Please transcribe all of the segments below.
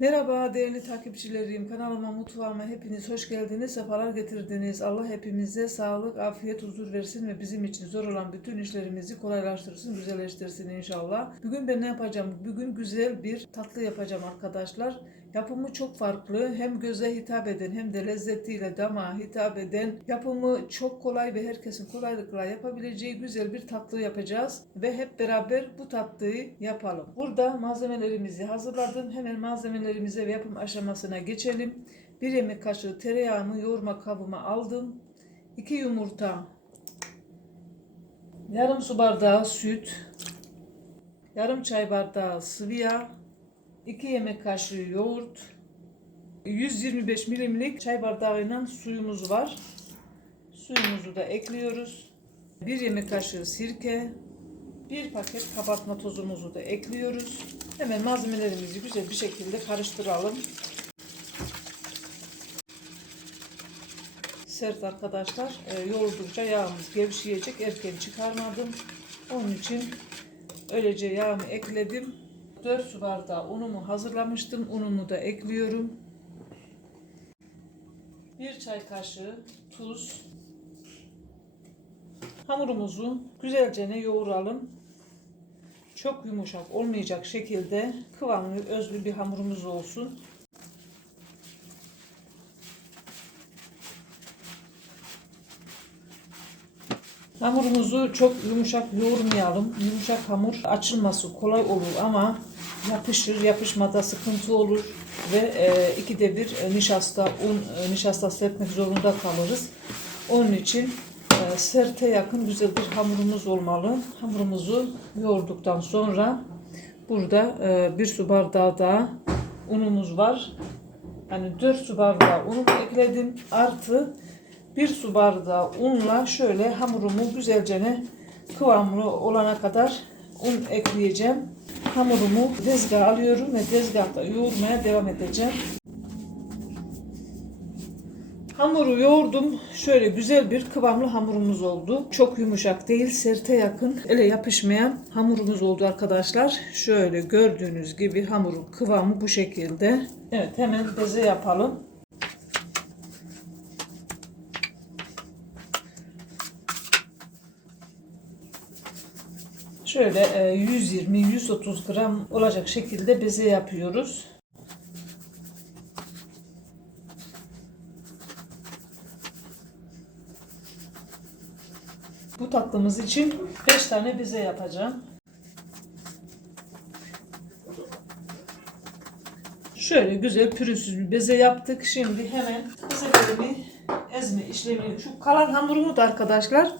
Merhaba değerli takipçilerim. Kanalıma, mutfağıma hepiniz hoş geldiniz. Sefalar getirdiniz. Allah hepimize sağlık, afiyet, huzur versin ve bizim için zor olan bütün işlerimizi kolaylaştırsın, güzelleştirsin inşallah. Bugün ben ne yapacağım? Bugün güzel bir tatlı yapacağım arkadaşlar. Yapımı çok farklı. Hem göze hitap eden hem de lezzetiyle damağa hitap eden yapımı çok kolay ve herkesin kolaylıkla yapabileceği güzel bir tatlı yapacağız. Ve hep beraber bu tatlıyı yapalım. Burada malzemelerimizi hazırladım. Hemen malzemelerimize ve yapım aşamasına geçelim. Bir yemek kaşığı tereyağımı yoğurma kabıma aldım. 2 yumurta, yarım su bardağı süt, yarım çay bardağı sıvı yağ, 2 yemek kaşığı yoğurt, 125 milimlik çay bardağıyla suyumuz var. Suyumuzu da ekliyoruz. 1 yemek kaşığı sirke, 1 paket kabartma tozumuzu da ekliyoruz. Hemen malzemelerimizi güzel bir şekilde karıştıralım. Sert arkadaşlar. E, yoğurdukça yağımız gevşeyecek. Erken çıkarmadım. Onun için öylece yağımı ekledim. 4 su bardağı unumu hazırlamıştım. Unumu da ekliyorum. 1 çay kaşığı tuz. Hamurumuzu güzelce yoğuralım. Çok yumuşak olmayacak şekilde kıvamlı özlü bir hamurumuz olsun. Hamurumuzu çok yumuşak yoğurmayalım. Yumuşak hamur açılması kolay olur ama yapışır, yapışmada sıkıntı olur ve e, ikide bir e, nişasta, un e, nişasta serpmek zorunda kalırız. Onun için e, serte yakın güzel bir hamurumuz olmalı. Hamurumuzu yoğurduktan sonra burada e, bir su bardağı da unumuz var. Yani 4 su bardağı unumu ekledim. Artı bir su bardağı unla şöyle hamurumu güzelce kıvamlı olana kadar un ekleyeceğim. Hamurumu tezgaha alıyorum ve tezgahta yoğurmaya devam edeceğim. Hamuru yoğurdum. Şöyle güzel bir kıvamlı hamurumuz oldu. Çok yumuşak değil, serte yakın, ele yapışmayan hamurumuz oldu arkadaşlar. Şöyle gördüğünüz gibi hamurun kıvamı bu şekilde. Evet hemen beze yapalım. Şöyle 120-130 gram olacak şekilde beze yapıyoruz. Bu tatlımız için 5 tane beze yapacağım. Şöyle güzel pürüzsüz bir beze yaptık. Şimdi hemen bezelerimi ezme işlemini, şu kalan hamurumu da arkadaşlar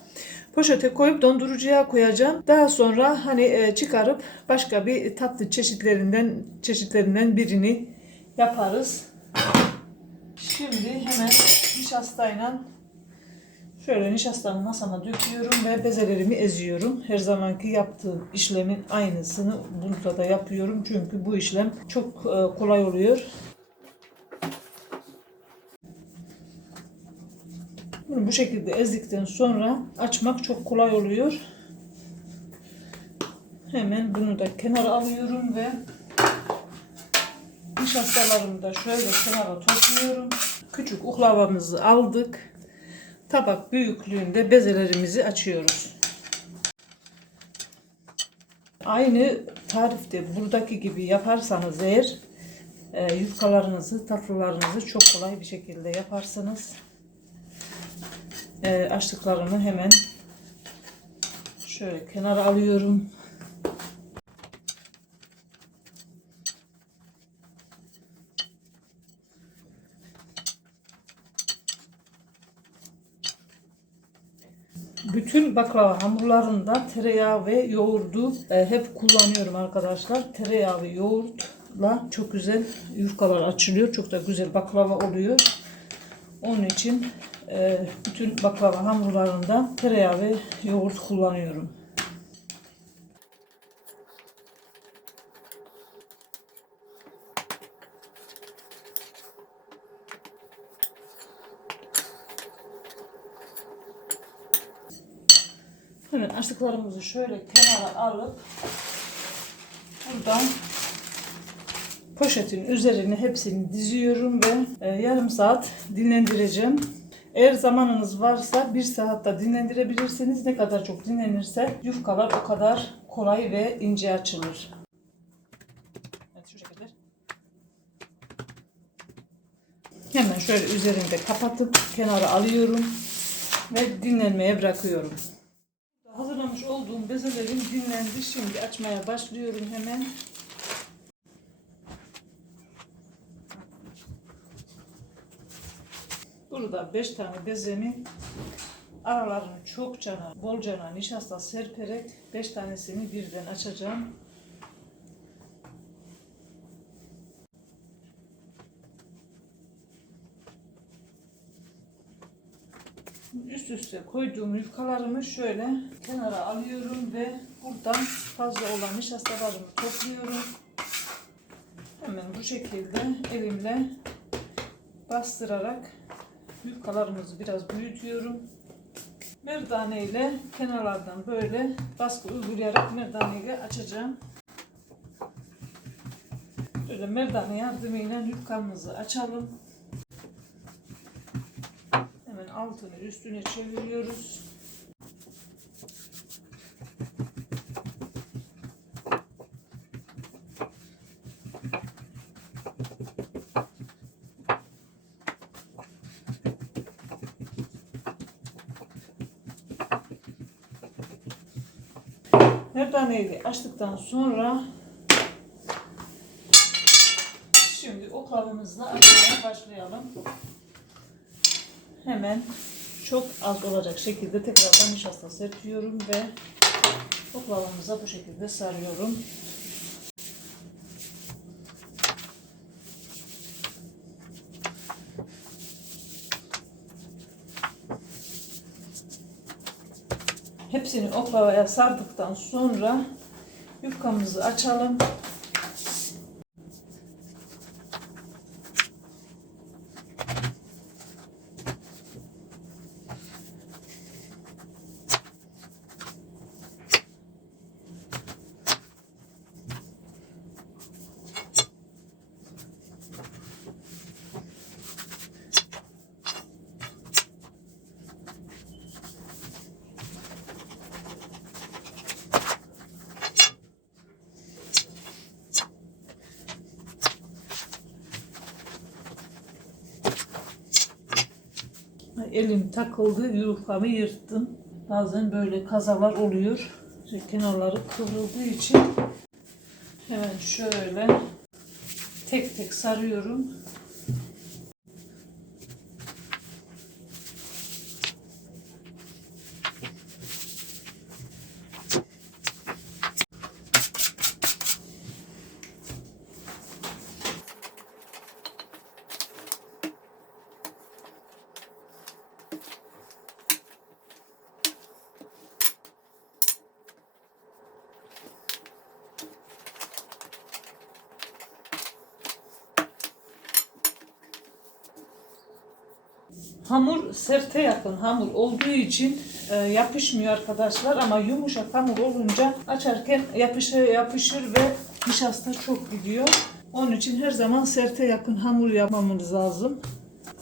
poşete koyup dondurucuya koyacağım. Daha sonra hani e, çıkarıp başka bir tatlı çeşitlerinden çeşitlerinden birini yaparız. Şimdi hemen nişastayla şöyle nişastamı masama döküyorum ve bezelerimi eziyorum. Her zamanki yaptığım işlemin aynısını burada da yapıyorum. Çünkü bu işlem çok e, kolay oluyor. Bunu bu şekilde ezdikten sonra açmak çok kolay oluyor. Hemen bunu da kenara alıyorum ve nişastalarımı da şöyle kenara topluyorum. Küçük uklavamızı aldık. Tabak büyüklüğünde bezelerimizi açıyoruz. Aynı tarifte buradaki gibi yaparsanız eğer e, yufkalarınızı, tatlılarınızı çok kolay bir şekilde yaparsınız e, açtıklarımı hemen şöyle kenara alıyorum. Bütün baklava hamurlarında tereyağı ve yoğurdu e, hep kullanıyorum arkadaşlar. Tereyağı ve yoğurtla çok güzel yufkalar açılıyor. Çok da güzel baklava oluyor. Onun için bütün baklava hamurlarında tereyağı ve yoğurt kullanıyorum. Hemen açtıklarımızı şöyle kenara alıp buradan Poşetin üzerine hepsini diziyorum ve e, yarım saat dinlendireceğim. Eğer zamanınız varsa bir saatte dinlendirebilirsiniz. Ne kadar çok dinlenirse yufkalar o kadar kolay ve ince açılır. Evet, şu şekilde. Hemen şöyle üzerinde kapatıp kenara alıyorum ve dinlenmeye bırakıyorum. Hazırlamış olduğum bezelerim dinlendi. Şimdi açmaya başlıyorum hemen. Burada 5 tane bezemi aralarını çok cana, bol cana nişasta serperek 5 tanesini birden açacağım. Üst üste koyduğum yufkalarımı şöyle kenara alıyorum ve buradan fazla olan nişastalarımı topluyorum. Hemen bu şekilde elimle bastırarak yufkalarımızı biraz büyütüyorum. Merdane ile kenarlardan böyle baskı uygulayarak merdane ile açacağım. Böyle merdane yardımıyla yufkamızı açalım. Hemen altını üstüne çeviriyoruz. Merdaneyi açtıktan sonra şimdi oklavamızla açmaya başlayalım. Hemen çok az olacak şekilde tekrardan nişasta serpiyorum ve oklavamıza bu şekilde sarıyorum. Oklavaya sardıktan sonra yufkamızı açalım. Elim takıldı, yufkamı yırttım. Bazen böyle kazalar oluyor. İşte kenarları kıvrıldığı için hemen şöyle tek tek sarıyorum. Serte yakın hamur olduğu için e, yapışmıyor arkadaşlar ama yumuşak hamur olunca açarken yapışır yapışır ve nişasta çok gidiyor. Onun için her zaman serte yakın hamur yapmamız lazım.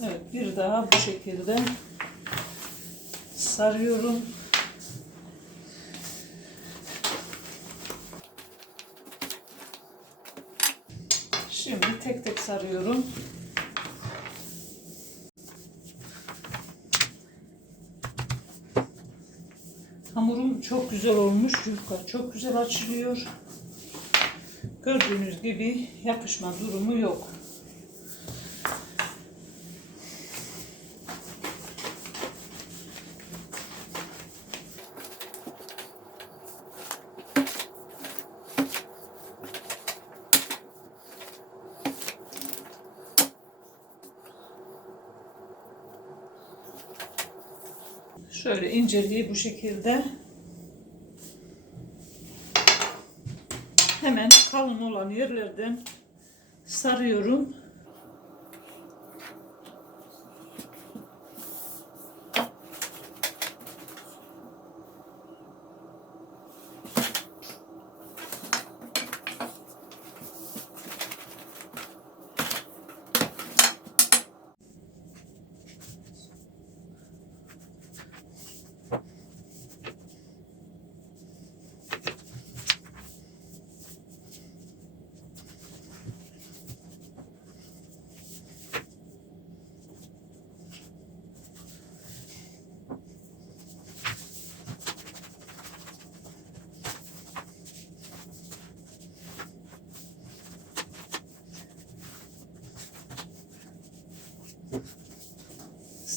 Evet bir daha bu şekilde sarıyorum. Şimdi tek tek sarıyorum. Çok güzel olmuş. Yufka çok güzel açılıyor. Gördüğünüz gibi yapışma durumu yok. Şöyle inceliği bu şekilde. Hemen kalın olan yerlerden sarıyorum.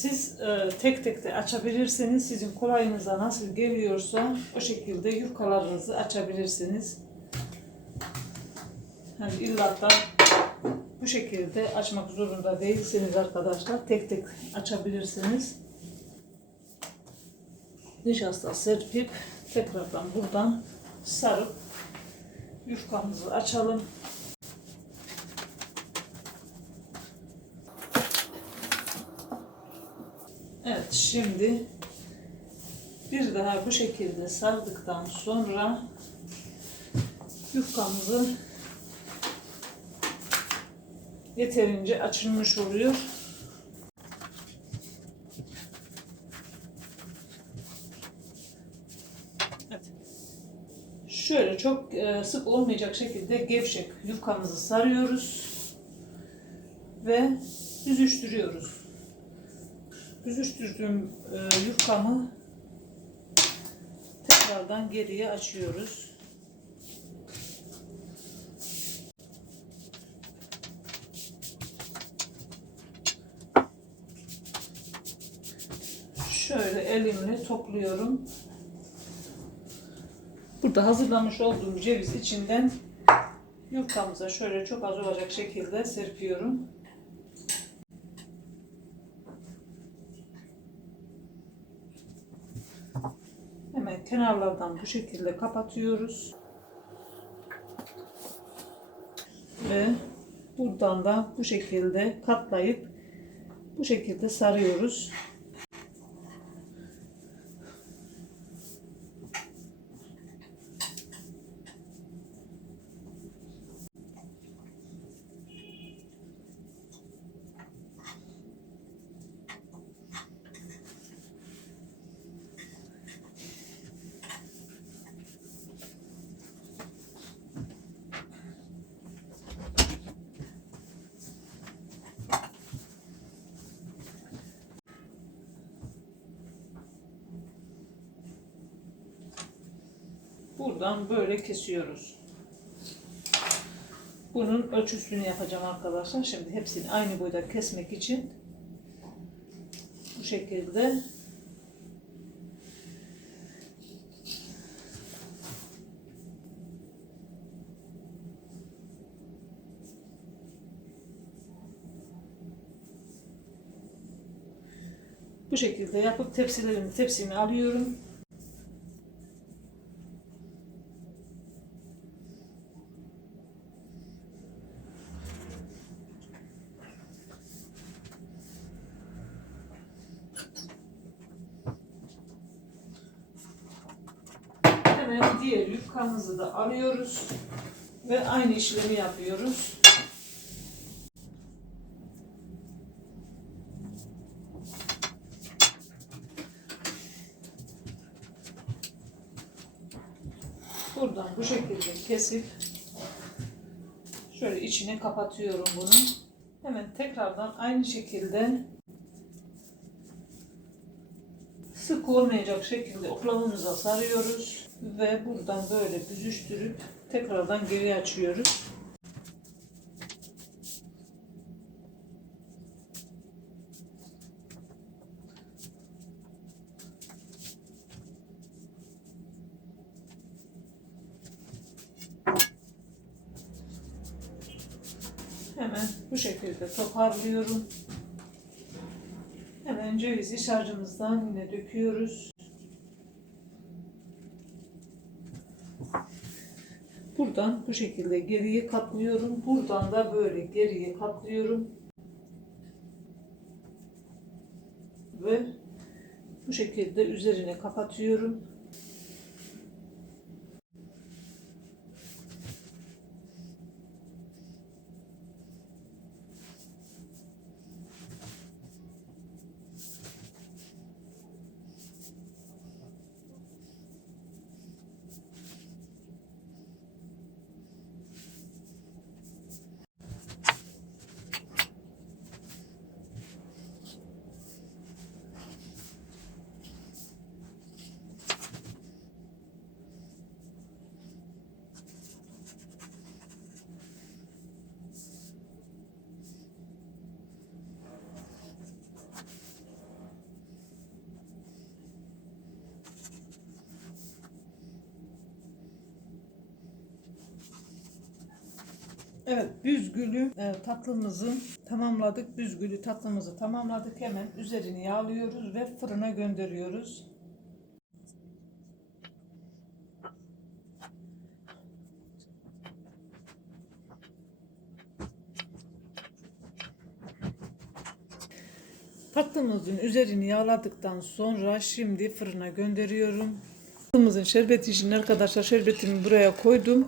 Siz e, tek tek de açabilirsiniz. Sizin kolayınıza nasıl geliyorsa o şekilde yufkalarınızı açabilirsiniz. Hani illa da bu şekilde açmak zorunda değilsiniz arkadaşlar. Tek tek açabilirsiniz. Nişasta serpip tekrardan buradan sarıp yufkamızı açalım. Evet şimdi bir daha bu şekilde sardıktan sonra yufkamızı yeterince açılmış oluyor. Şöyle çok e, sık olmayacak şekilde gevşek yufkamızı sarıyoruz ve büzüştürüyoruz. Büzüştürdüğüm e, yufkamı tekrardan geriye açıyoruz. Şöyle elimle topluyorum. Burada hazırlamış olduğum ceviz içinden yufkamıza şöyle çok az olacak şekilde serpiyorum. Kenarlardan bu şekilde kapatıyoruz. Ve buradan da bu şekilde katlayıp bu şekilde sarıyoruz. Buradan böyle kesiyoruz. Bunun ölçüsünü yapacağım arkadaşlar. Şimdi hepsini aynı boyda kesmek için bu şekilde bu şekilde yapıp tepsilerimi tepsimi alıyorum. Hemen diğer yufkamızı da alıyoruz ve aynı işlemi yapıyoruz. Buradan bu şekilde kesip şöyle içine kapatıyorum bunu. Hemen tekrardan aynı şekilde sık olmayacak şekilde oklavamıza sarıyoruz ve buradan böyle büzüştürüp tekrardan geri açıyoruz. Hemen bu şekilde toparlıyorum. Hemen cevizi şarjımızdan yine döküyoruz. Buradan bu şekilde geriye katlıyorum. Buradan da böyle geriye katlıyorum. Ve bu şekilde üzerine kapatıyorum. Evet, büzgülü e, tatlımızı tamamladık. Büzgülü tatlımızı tamamladık. Hemen üzerini yağlıyoruz ve fırına gönderiyoruz. Tatlımızın üzerini yağladıktan sonra şimdi fırına gönderiyorum. Tatlımızın şerbeti için arkadaşlar şerbetimi buraya koydum.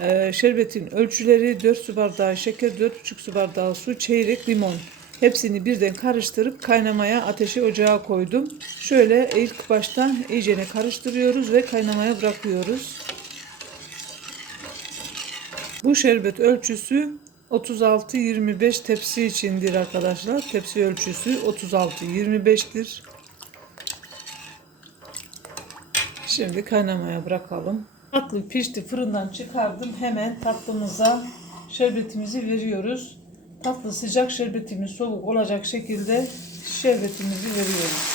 Ee, şerbetin ölçüleri 4 su bardağı şeker, 4,5 su bardağı su, çeyrek limon. Hepsini birden karıştırıp kaynamaya ateşi ocağa koydum. Şöyle ilk başta iyicene karıştırıyoruz ve kaynamaya bırakıyoruz. Bu şerbet ölçüsü 36-25 tepsi içindir arkadaşlar. Tepsi ölçüsü 36-25'tir. Şimdi kaynamaya bırakalım. Tatlı pişti fırından çıkardım. Hemen tatlımıza şerbetimizi veriyoruz. Tatlı sıcak şerbetimiz soğuk olacak şekilde şerbetimizi veriyoruz.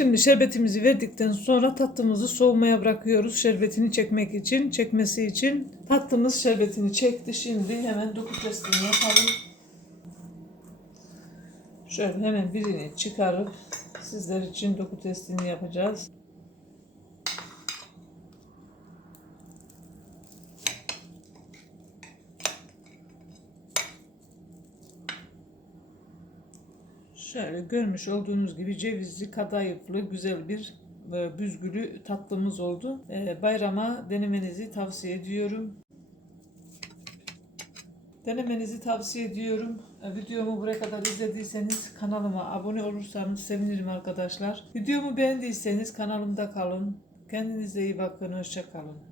Şimdi şerbetimizi verdikten sonra tatlımızı soğumaya bırakıyoruz. Şerbetini çekmek için, çekmesi için. Tatlımız şerbetini çekti. Şimdi hemen doku testini yapalım. Şöyle hemen birini çıkarıp sizler için doku testini yapacağız. Şöyle görmüş olduğunuz gibi cevizli, kadayıflı, güzel bir e, büzgülü tatlımız oldu. E, Bayrama denemenizi tavsiye ediyorum. Denemenizi tavsiye ediyorum. E, Videomu buraya kadar izlediyseniz kanalıma abone olursanız sevinirim arkadaşlar. Videomu beğendiyseniz kanalımda kalın. Kendinize iyi bakın. Hoşça kalın.